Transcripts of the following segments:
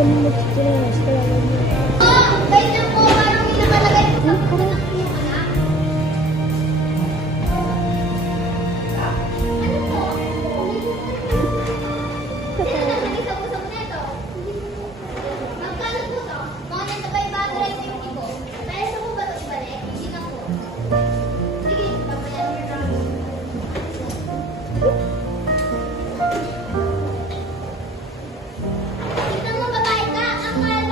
kami magtitinas. Kailangan mo. Oh, kayo na po. Parang may nakalagay po sa puso ng iyong anak. Ano po? Sino nakalagay sa puso na ito? Magkano po to? Mga nasa 550 po. Kaya sa po ba ito ibalik? Hindi na po. Sige, papayarin na lang. Kita mo babae ka, ang mahal.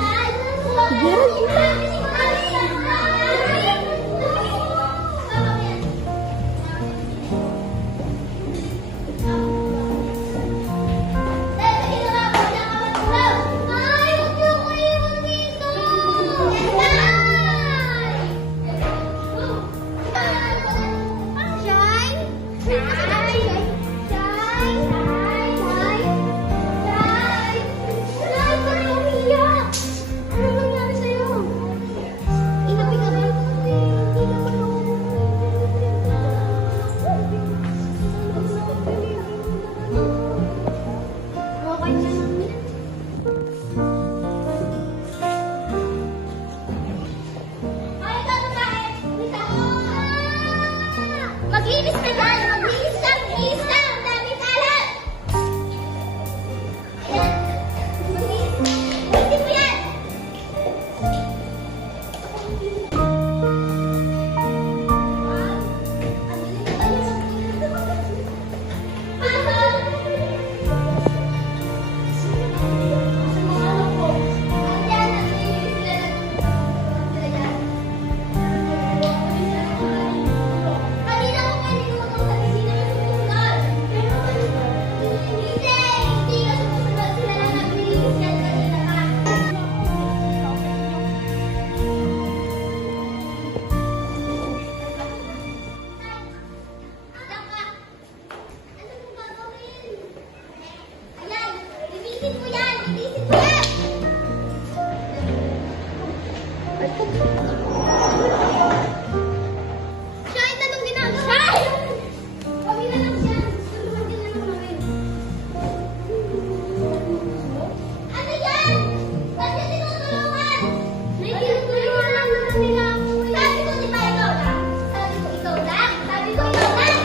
Ano nangyari sa'yo? Inabi ka ba? Hindi naman ako. Okay na lang yan. Ay, ikaw babae! Bisa ko! Mag-inis ka dyan! Mag-inis ka! Mag-inis ka! Ang dami kalat! Ayan! Mag-inis! Mag-inis mo yan! Ayan, linisin mo yan! Linisin mo yan! Shine, anong ginagawa? Shine! Kami na lang siya. Tulungan din na lang namin. Ano yan? Ba't niya tinutulungan? May tinutulungan lang naman nila ako. Sabi ko, di ba ikaw lang? Sabi ko, ikaw lang? Sabi ko, ikaw lang?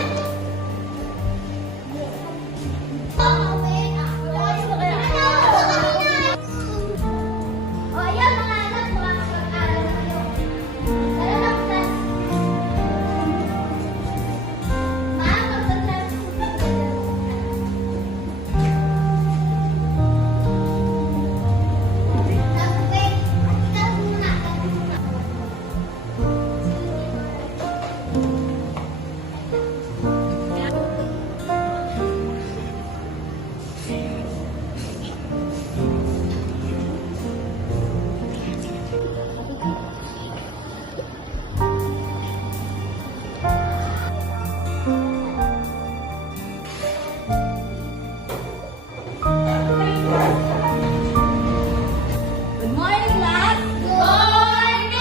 Good morning, class! Good morning!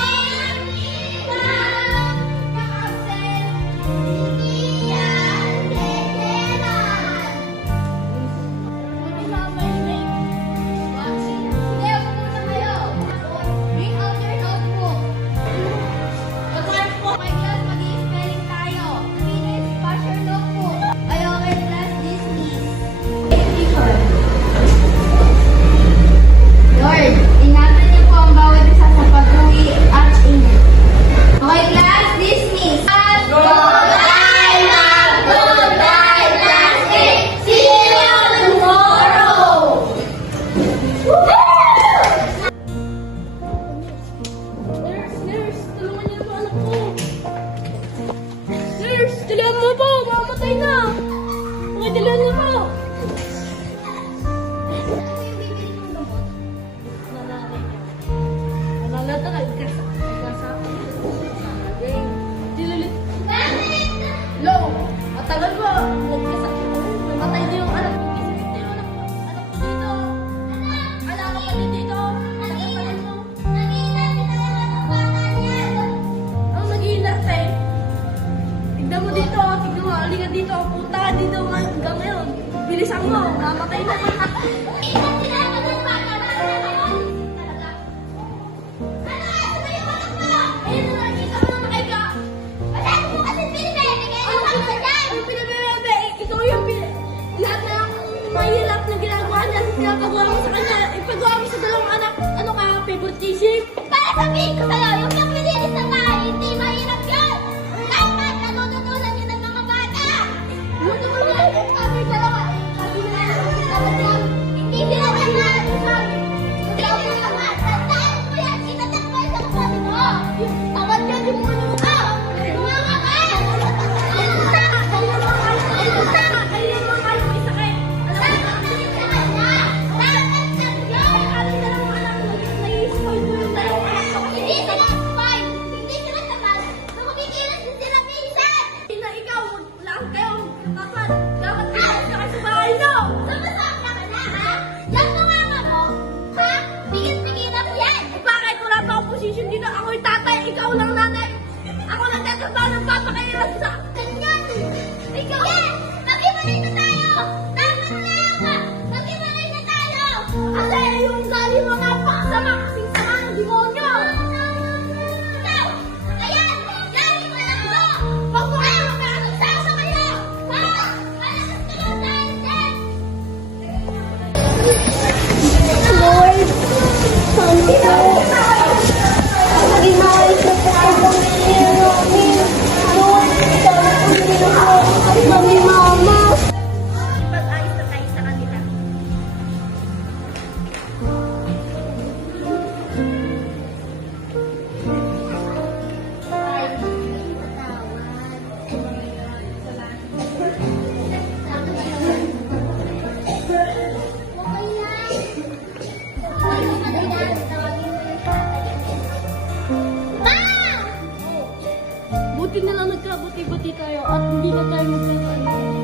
Absent! Iyan! Teteran! Hindi, ako muna kayo. Bring out your notebook. My class, mag-i-spelling tayo. Finish, pass your notebook. I always class this is. Lord, ingatan niyo po ang bawat isa sa pag-uwi at ingat. Okay, class, dismiss. Goodbye, love. Goodbye, classmate. See you tomorrow. Nurse, tulungan niyo po anak ko. Nurse, tulungan mo po. Mamatay na. Okay, tulungan niyo po. Lo, matagal mo. Namatay na yung anak ko. Isipin na yung anak ko dito. Anak ko pati dito. Nagkakalit mo. Ang nag-iinatay. Tignan mo dito. Tignan mo. Halika dito. Punta ka dito hanggang ngayon. Bilisan mo. Mamatay na. sasabihin ko sa'yo, yung paglilinis ng bahay, hindi mahirap yun! Dapat natututunan yun ng mga bata! Natutunan yun kami dalawa. Sabi na lang kami dapat lang. Hindi sila dapat! Hindi sila dapat! Tandaan mo yan! Inatak mo yan sa kapatid mo! Yung tawad yan yung ulo mo! Tumama ka! Hindi sila fine! Hindi sila tapat! Kung kumikilos din sila minsan! Na ikaw, lang kayo, dapat kilos na kayo sa bahay nyo! Sumasok ka na, ha? Yung mama mo, ha? Pigil-pigilan mo yan! Eh bakit wala pa akong posisyon dito? Ako'y tatay, ikaw lang nanay! Ako lang tatrabaho ng papakailan sa... Ganyan! Ikaw! Yes! Maghiwalay na tayo! Tama na yan! Maghiwalay na tayo! Kasi yung gali mo nga pakasama kasing sama ng demonyo! Ikaw! Ayan! Lagi mo lang mo! Huwag mo kayo magkakasama sa kayo! Ha? Malakas ka lang tayo dyan! Lord, sana po. Maging maayos na po ang pamilya namin. Lord, sana po hindi na po kami mama. Pag-ayos na tayo sa kanila. Buti na lang nagkabuti-buti tayo at hindi na tayo magkakaroon.